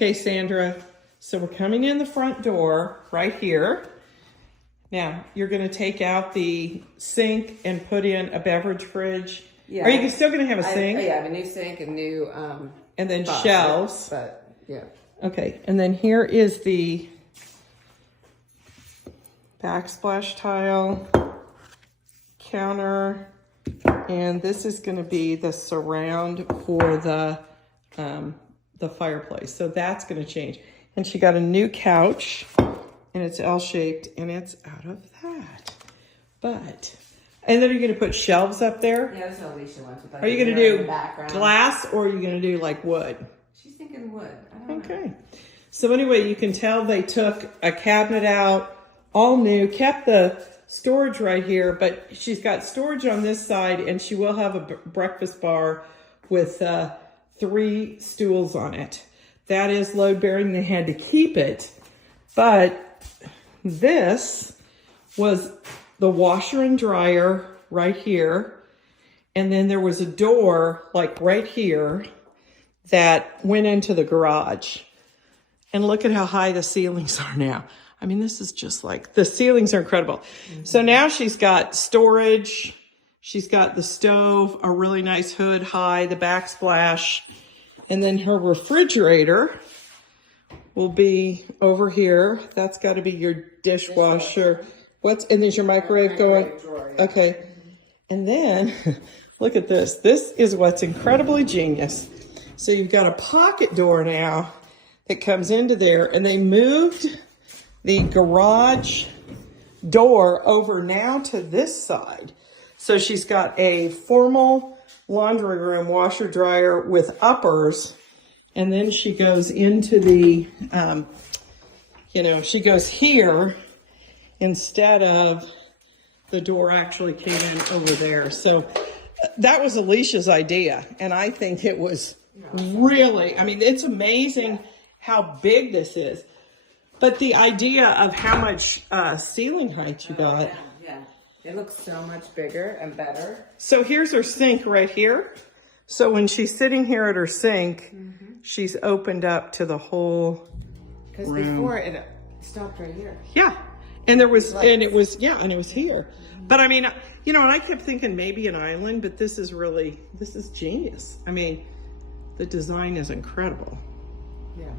Okay, Sandra, so we're coming in the front door right here. Now, you're gonna take out the sink and put in a beverage fridge. Yeah. Are you still gonna have a sink? Yeah, I have a new sink, a new and then faucet, shelves. But yeah. Okay, and then here is the backsplash tile, counter, and this is gonna be the surround for the fireplace. So that's gonna change. And she got a new couch, and it's L-shaped, and it's out of that. But, and then you're gonna put shelves up there? Yeah, that's what Alicia wants. Are you gonna do glass, or are you gonna do like wood? She's thinking wood. I don't know. Okay. So anyway, you can tell they took a cabinet out, all new, kept the storage right here, but she's got storage on this side, and she will have a breakfast bar with 3 stools on it. That is load bearing. They had to keep it, but this was the washer and dryer right here. And then there was a door like right here that went into the garage. And look at how high the ceilings are now. I mean, this is just like, the ceilings are incredible. Mm-hmm. So now she's got storage. She's got the stove, a really nice hood high, the backsplash. And then her refrigerator will be over here. That's got to be your dishwasher. And there's your microwave going? Drawer, yeah. Okay. And then, look at this. This is what's incredibly genius. So you've got a pocket door now that comes into there, and they moved the garage door over now to this side. So she's got a formal laundry room, washer, dryer with uppers. And then she goes into the, she goes here instead of the door actually came in over there. So that was Alicia's idea. And I think it was really, I mean, it's amazing how big this is. But the idea of how much ceiling height you got. Yeah. It looks so much bigger and better. So here's her sink right here. So when she's sitting here at her sink, she's opened up to the whole Because room. before it stopped right here. Yeah. And there was, and it was here. But I mean, and I kept thinking maybe an island, but this is genius. I mean, the design is incredible. Yeah.